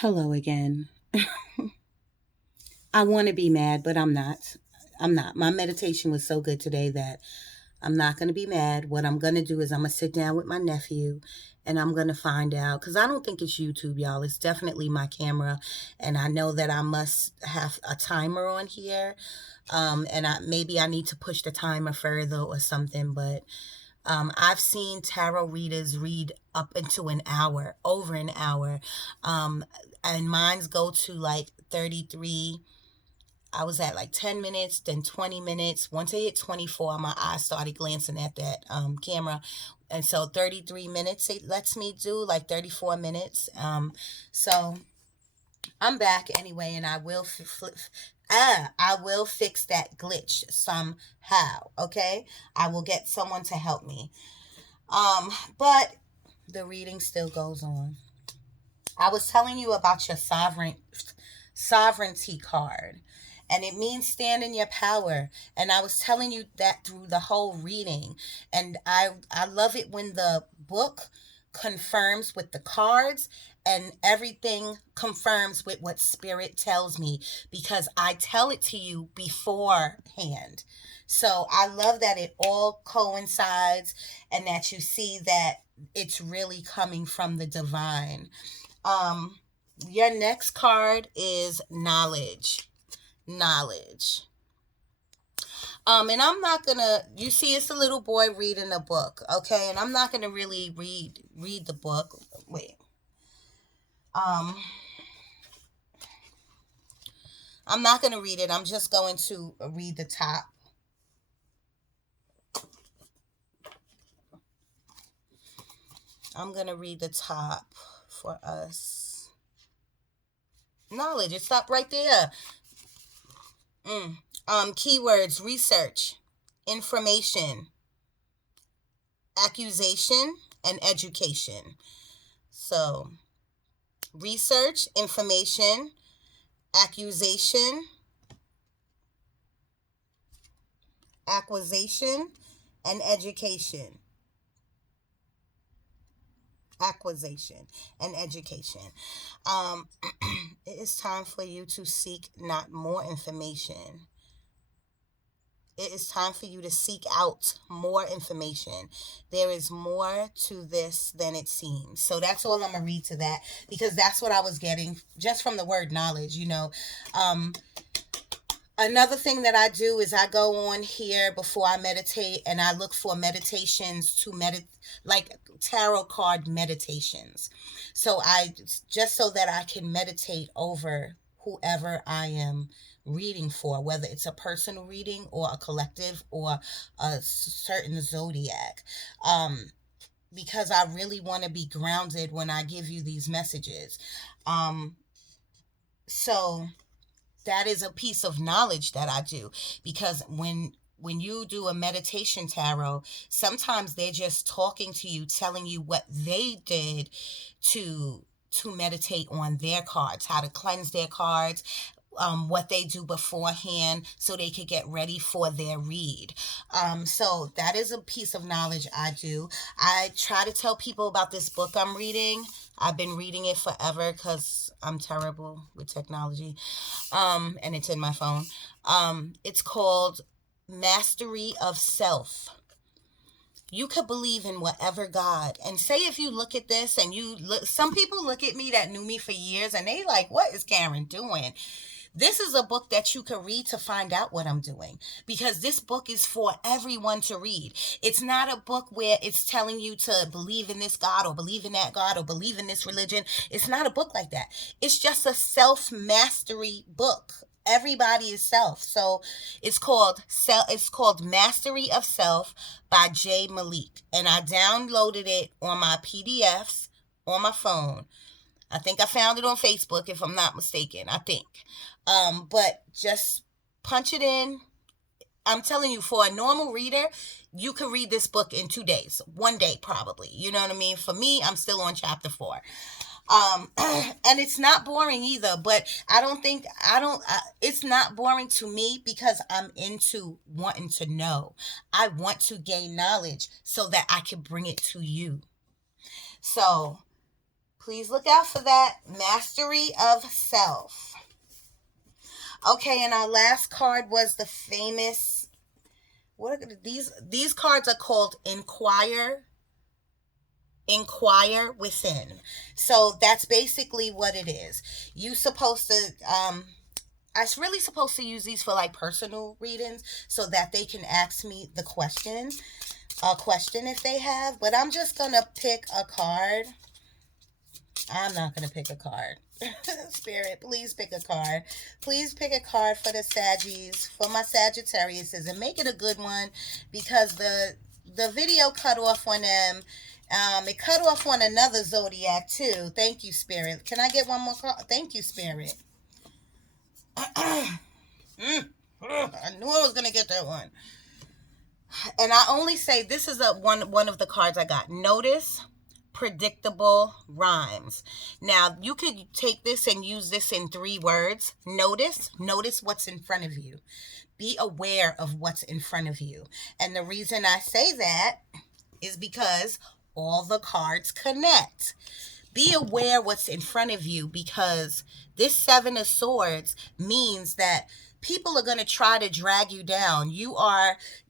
Hello again. I want to be mad, but I'm not. I'm not. My meditation was so good today that I'm not going to be mad. What I'm going to do is I'm going to sit down with my nephew and I'm going to find out because I don't think it's YouTube, y'all. It's definitely my camera. And I know that I must have a timer on here. And maybe I need to push the timer further or something. But I've seen tarot readers read up into an hour, over an hour. Um, and mine's go to like 33. I was at like 10 minutes, then 20 minutes. Once I hit 24, my eyes started glancing at that camera. And so 33 minutes it lets me do, like 34 minutes. So I'm back anyway, and I will fix that glitch somehow. Okay, I will get someone to help me. But the reading still goes on. I was telling you about your sovereignty card, and it means stand in your power. And I was telling you that through the whole reading. And I love it when the book confirms with the cards and everything confirms with what spirit tells me because I tell it to you beforehand. So I love that it all coincides and that you see that it's really coming from the divine. Um, your next card is knowledge. Knowledge. And I'm not gonna. You see, it's a little boy reading a book, okay? And I'm not gonna really read the book. Wait. Um, I'm not gonna read it. I'm just going to read the top. I'm gonna read the top for us. Knowledge. It stopped right there. Keywords: research, information, accusation, and education. So, research, information, accusation, acquisition, and education. Acquisition and education. Um, it is time for you to seek not more information. It is time for you to seek out more information. There is more to this than it seems. So that's all I'm going to read to that because that's what I was getting just from the word knowledge. Um, Another thing that I do is I go on here before I meditate and I look for meditations to meditate, like tarot card meditations. So just so that I can meditate over whoever I am reading for, whether it's a personal reading or a collective or a certain zodiac. Um, because I really want to be grounded when I give you these messages. Um, so that is a piece of knowledge that I do because when you do a meditation tarot, sometimes they're just talking to you, telling you what they did to meditate on their cards, how to cleanse their cards, what they do beforehand so they could get ready for their read. So that is a piece of knowledge I do. I try to tell people about this book I'm reading. I've been reading it forever because I'm terrible with technology. And it's in my phone. It's called Mastery of Self. You could believe in whatever God. And say if you look at this and you look, some people look at me that knew me for years and they like, what is Karen doing? This is a book that you can read to find out what I'm doing because this book is for everyone to read. It's not a book where it's telling you to believe in this God or believe in that God or believe in this religion. It's not a book like that. It's just a self-mastery book. Everybody is self. So it's called Mastery of Self by Jay Malik. And I downloaded it on my PDFs on my phone. I think I found it on Facebook, if I'm not mistaken. I think. But just punch it in. I'm telling you, for a normal reader, you can read this book in 2 days, 1 day probably. You know what I mean? For me, I'm still on chapter 4. And it's not boring either. But it's not boring to me because I'm into wanting to know. I want to gain knowledge so that I can bring it to you. So Please look out for that. Mastery of self. Okay, and our last card was the famous, what are these cards are called inquire within. So that's basically what it is. You supposed to I was really supposed to use these for like personal readings so that they can ask me the question if they have, but I'm just gonna pick a card. I'm not gonna pick a card. Spirit, please pick a card. Please pick a card for the Saggies, for my Sagittariuses, and make it a good one, because the video cut off on them. It cut off on another zodiac too. Thank you, Spirit. Can I get one more card? Thank you, Spirit. I knew I was gonna get that one. And I only say this is one of the cards I got. Notice predictable rhymes. Now you could take this and use this in 3 words. Notice what's in front of you. Be aware of what's in front of you. And the reason I say that is because all the cards connect. Be aware what's in front of you, because this 7 of Swords means that people are going to try to drag you down.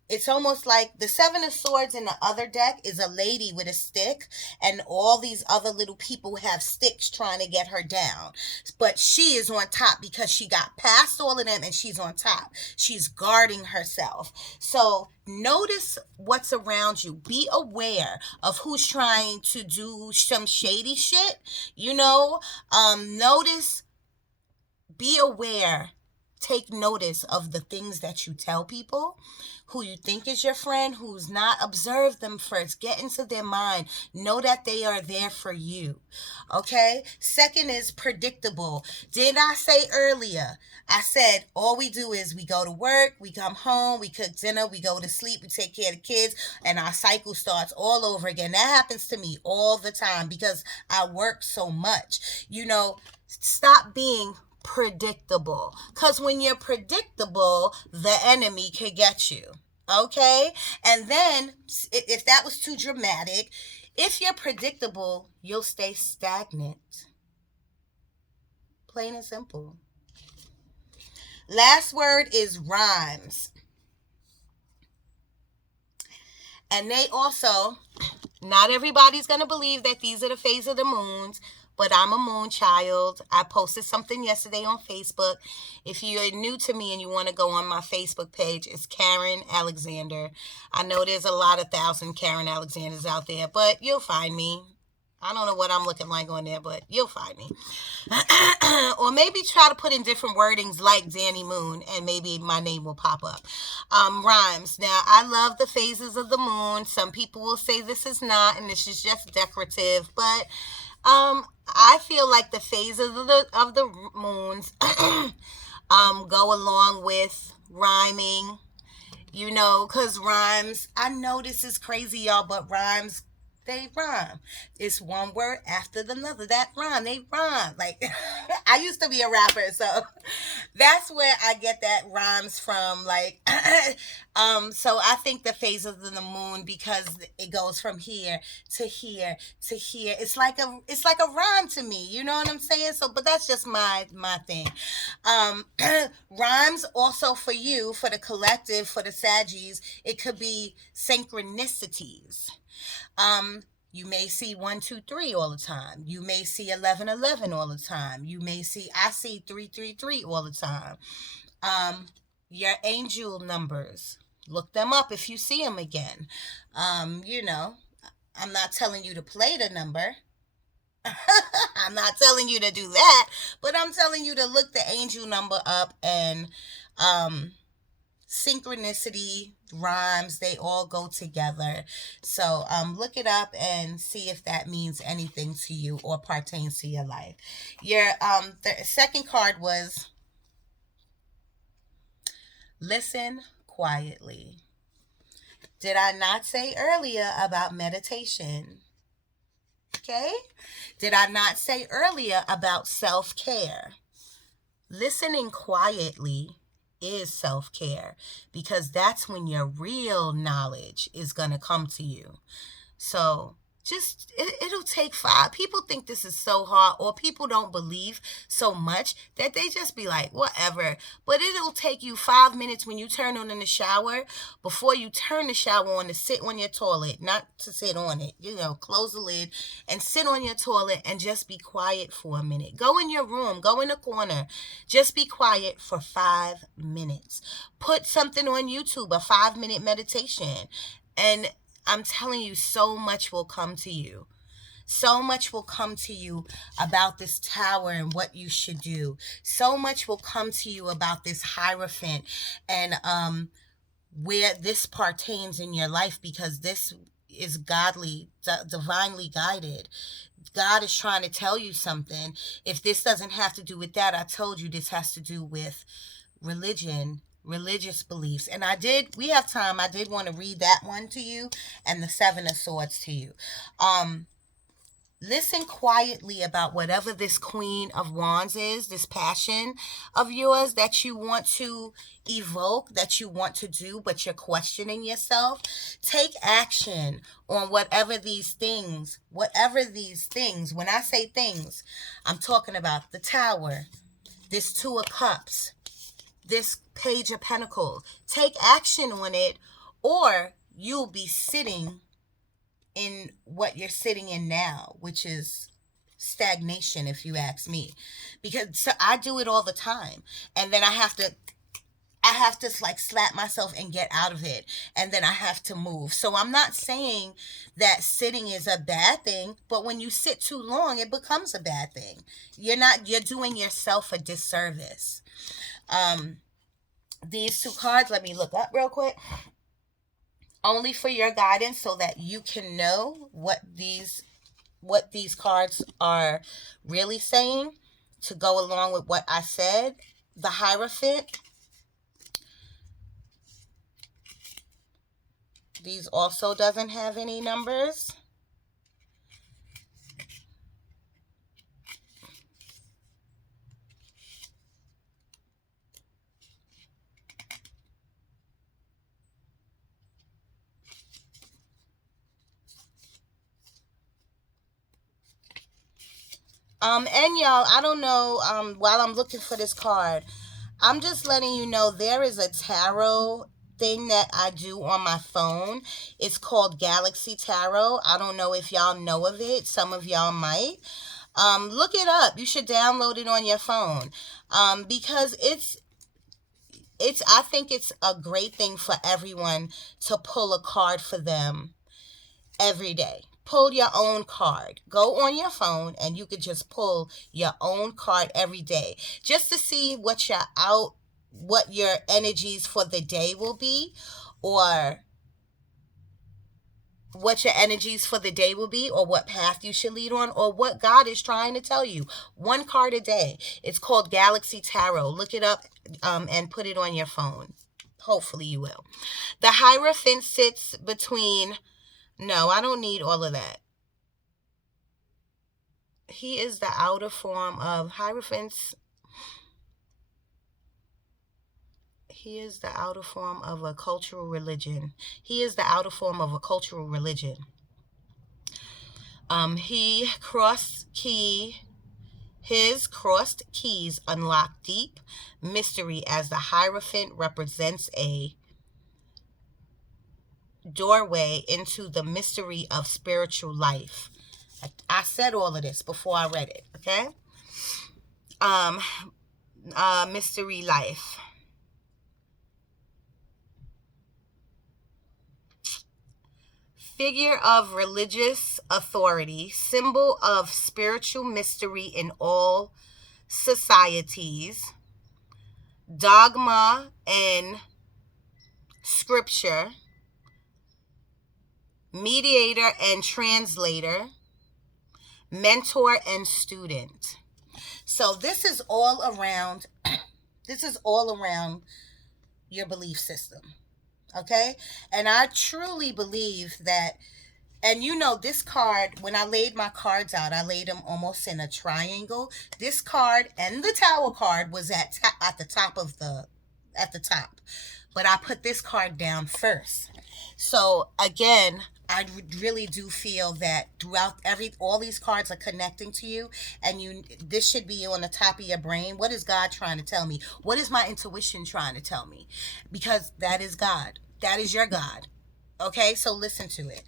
It's almost like the 7 of Swords in the other deck is a lady with a stick, and all these other little people have sticks trying to get her down. But she is on top because she got past all of them and she's on top. She's guarding herself. So notice what's around you. Be aware of who's trying to do some shady shit. Notice, be aware. Take notice of the things that you tell people, who you think is your friend, who's not. Observe them first. Get into their mind. Know that they are there for you. Okay? Second is predictable. Did I say earlier? I said all we do is we go to work, we come home, we cook dinner, we go to sleep, we take care of the kids, and our cycle starts all over again. That happens to me all the time because I work so much. Stop being predictable, because when you're predictable, the enemy could get you. Okay? And then if that was too dramatic, if you're predictable, you'll stay stagnant. Plain and simple. Last word is rhymes. And they also, not everybody's going to believe that these are the phase of the moons, but I'm a moon child. I posted something yesterday on Facebook. If you're new to me and you want to go on my Facebook page, it's Karen Alexander. I know there's a lot of 1,000 Karen Alexanders out there, but you'll find me. I don't know what I'm looking like on there, but you'll find me. Or maybe try to put in different wordings like Danni Moon, and maybe my name will pop up. Rhymes. Now, I love the phases of the moon. Some people will say this is not, and this is just decorative, but I feel like the phases of the moons go along with rhyming, because rhymes, I know this is crazy, y'all, but rhymes, they rhyme. It's one word after another. That rhyme, they rhyme. Like, I used to be a rapper, so that's where I get that rhymes from. Like, so I think the phases of the moon, because it goes from here to here to here. It's like a rhyme to me. You know what I'm saying? So, but that's just my thing. Rhymes also for you, for the collective, for the Saggies, it could be synchronicities. You may see 1, 2, 3 all the time. You may see 11, 11 all the time. I see 3, 3, 3 all the time. Your angel numbers, look them up if you see them again. I'm not telling you to play the number. I'm not telling you to do that, but I'm telling you to look the angel number up, and synchronicity, rhymes, they all go together. So look it up and see if that means anything to you or pertains to your life. The second card was listen quietly. Did I not say earlier about meditation? Okay? Did I not say earlier about self-care? Listening quietly is self-care, because that's when your real knowledge is going to come to you. So Just it'll take 5. People think this is so hard, or people don't believe so much that they just be like, whatever. But it'll take you 5 minutes when you turn on in the shower, before you turn the shower on, to sit on your toilet, not to sit on it, close the lid and sit on your toilet and just be quiet for a minute. Go in your room, go in the corner, just be quiet for 5 minutes. Put something on YouTube, a 5-minute meditation, and I'm telling you, so much will come to you. So much will come to you about this tower and what you should do. So much will come to you about this Hierophant and where this pertains in your life, because this is godly, divinely guided. God is trying to tell you something. If this doesn't have to do with that, I told you this has to do with religion, religious beliefs. And we have time, I did want to read that one to you, and the 7 of Swords to you. Listen quietly about whatever this Queen of Wands is, this passion of yours that you want to evoke, that you want to do, but you're questioning yourself. Take action on whatever these things, when I say things, I'm talking about the Tower, this 2 of Cups, this Page of Pentacles. Take action on it, or you'll be sitting in what you're sitting in now, which is stagnation, if you ask me. Because I do it all the time, and then I have to like slap myself and get out of it, and then I have to move. So I'm not saying that sitting is a bad thing, but when you sit too long, it becomes a bad thing. You're doing yourself a disservice. These 2 cards, let me look up real quick, only for your guidance, so that you can know what these cards are really saying, to go along with what I said. The Hierophant, these also doesn't have any numbers. And y'all, I don't know, while I'm looking for this card, I'm just letting you know there is a tarot thing that I do on my phone. It's called Galaxy Tarot. I don't know if y'all know of it. Some of y'all might. Look it up. You should download it on your phone. Because I think it's a great thing for everyone to pull a card for them every day. Pull your own card. Go on your phone and you could just pull your own card every day, just to see what your energies for the day will be, or what your energies for the day will be, or what path you should lead on, or what God is trying to tell you. 1 card a day. It's called Galaxy Tarot. Look it up and put it on your phone. Hopefully you will. The Hierophant sits between... No, I don't need all of that. He is the outer form of Hierophants. He is the outer form of a cultural religion. He is the outer form of a cultural religion. His crossed keys unlock deep mystery, as the Hierophant represents a doorway into the mystery of spiritual life. I said all of this before I read it, okay? Mystery life. Figure of religious authority, symbol of spiritual mystery in all societies, dogma and scripture, mediator and translator, mentor and student. So this is all around your belief system. Okay? And I truly believe that, and this card, when I laid my cards out, I laid them almost in a triangle. This card and the Tower card was at the top. But I put this card down first. So again, I really do feel that throughout all these cards are connecting to you, and this should be on the top of your brain. What is God trying to tell me? What is my intuition trying to tell me? Because that is God. That is your God. Okay, so listen to it.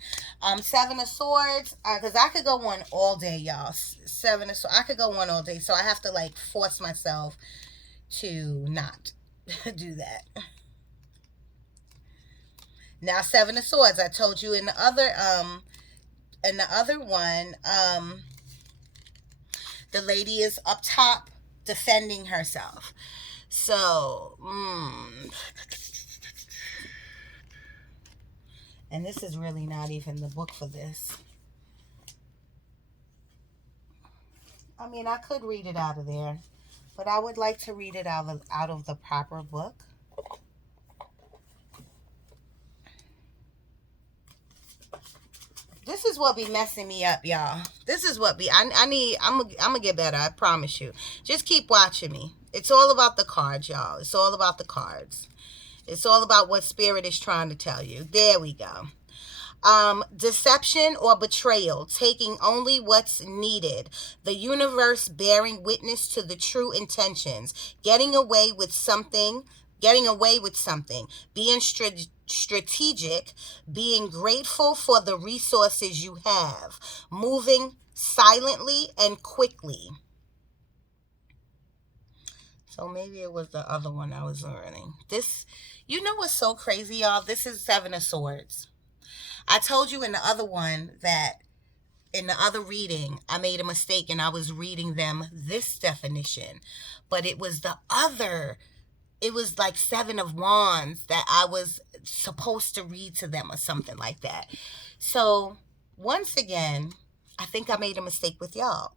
Seven of Swords, because I could go on all day, y'all. Seven of Swords, I could go on all day, so I have to like force myself to not do that. Now, Seven of Swords, I told you in the other one, the lady is up top defending herself. So, and this is really not even the book for this. I mean, I could read it out of there, but I would like to read it out of the proper book. This is what be messing me up, y'all. This is what be. I need. I'm gonna get better. I promise you. Just keep watching me. It's all about the cards, y'all. It's all about the cards. It's all about what spirit is trying to tell you. There we go. Deception or betrayal, taking only what's needed. The universe bearing witness to the true intentions. Getting away with something. Being strategic. Being grateful for the resources you have. Moving silently and quickly. So maybe it was the other one I was learning. This, you know what's so crazy, y'all? This is Seven of Swords. I told you in the other one that in the other reading, I made a mistake and I was reading them this definition, but it was the other. It was like Seven of Wands that I was supposed to read to them or something like that. So, once again, I think I made a mistake with y'all.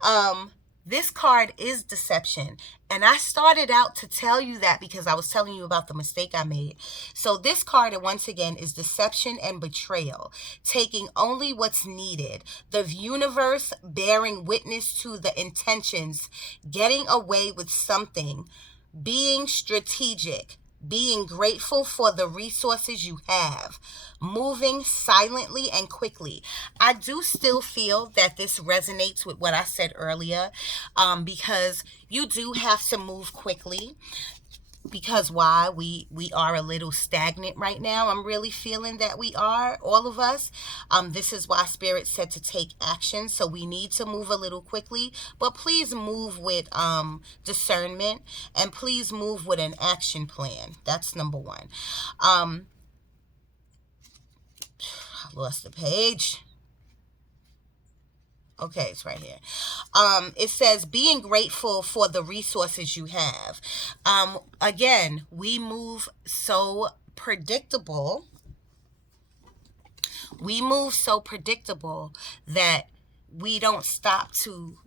um, this card is deception. And I started out to tell you that because I was telling you about the mistake I made. So this card, once again, is deception and betrayal, taking only what's needed. The universe bearing witness to the intentions, getting away with something, being strategic, being grateful for the resources you have, moving silently and quickly. I do still feel that this resonates with what I said earlier, because you do have to move quickly. Because why we are a little stagnant right now. I'm really feeling that we are, all of us. This is why Spirit said to take action, so we need to move a little quickly, but please move with discernment, and please move with an action plan. That's number one. I lost the page. Okay, it's right here. It says being grateful for the resources you have. Again, we move so predictable. We move so predictable that we don't stop to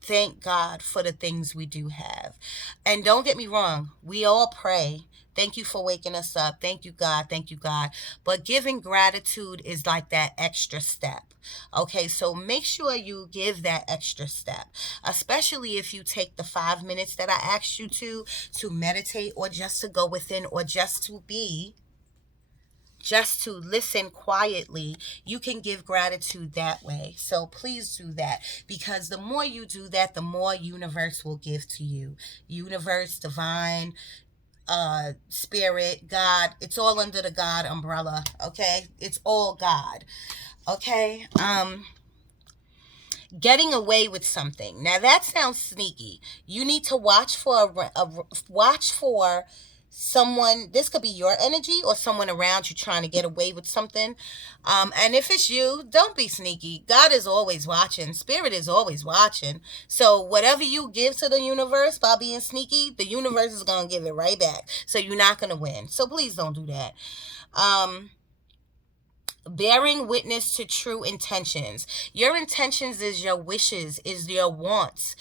thank God for the things we do have. And don't get me wrong, we all pray. Thank you for waking us up. Thank you, God. Thank you, God. But giving gratitude is like that extra step. Okay, so make sure you give that extra step, especially if you take the 5 minutes that I asked you to meditate, or just to go within, or just to listen quietly. You can give gratitude that way. So please do that, because the more you do that, the more universe will give to you. Universe, divine, spirit, God, it's all under the God umbrella. Okay, it's all God. Okay. Getting away with something. Now that sounds sneaky. You need to watch for someone. This could be your energy or someone around you trying to get away with something. And if it's you, don't be sneaky. God is always watching. Spirit is always watching. So whatever you give to the universe by being sneaky, the universe is going to give it right back. So you're not going to win. So please don't do that. Bearing witness to true intentions. Your intentions is your wishes, is your wants.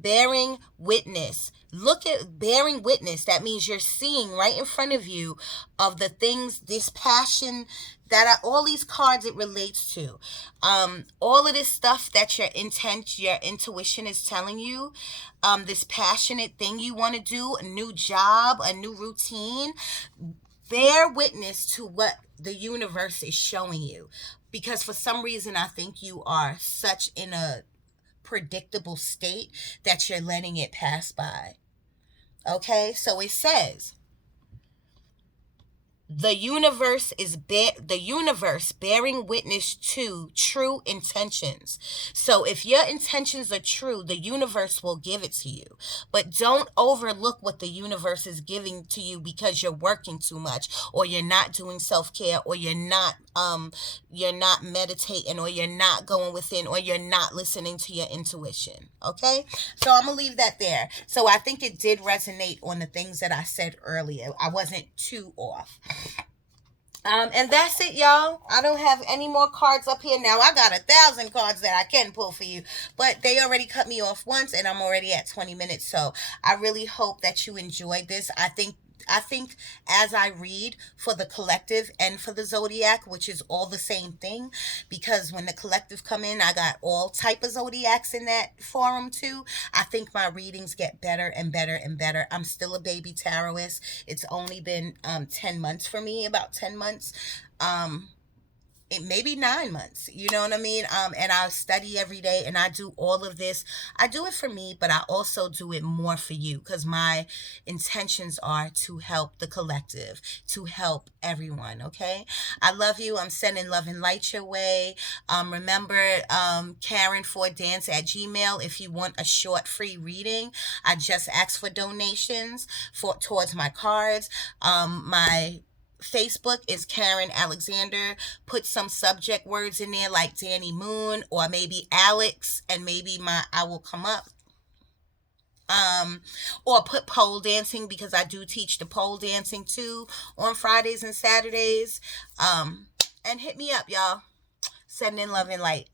Bearing witness. Look at bearing witness. That means you're seeing right in front of you of the things, this passion that are all these cards it relates to. All of this stuff that your intuition is telling you, this passionate thing you want to do, a new job, a new routine. bear witness to what the universe is showing you, because for some reason I think you are such in a predictable state that you're letting it pass by. Okay, so it says the universe bearing witness to true intentions. So if your intentions are true, the universe will give it to you. But don't overlook what the universe is giving to you because you're working too much, or you're not doing self-care, or you're not meditating, or you're not going within, or you're not listening to your intuition. Okay, so I'm gonna leave that there. So I think it did resonate on the things that I said earlier. I wasn't too off. And that's it, y'all. I don't have any more cards up here now. I got 1,000 cards that I can pull for you, but they already cut me off once, and I'm already at 20 minutes. So I really hope that you enjoyed this. I think as I read for the collective and for the zodiac, which is all the same thing, because when the collective come in, I got all type of zodiacs in that forum too. I think my readings get better and better and better. I'm still a baby tarotist. It's only been 10 months for me, about 10 months. Um, it maybe 9 months, you know what I mean? And I study every day, and I do all of this. I do it for me, but I also do it more for you, because my intentions are to help the collective, to help everyone. Okay, I love you. I'm sending love and light your way. Remember, Karen for Dance at Gmail, if you want a short free reading. I just ask for donations for towards my cards. My Facebook is Karen Alexander. Put some subject words in there like Danny Moon, or maybe Alex, and maybe I will come up. Um, or put pole dancing, because I do teach the pole dancing too on Fridays and Saturdays. And hit me up, y'all. Sending love and light.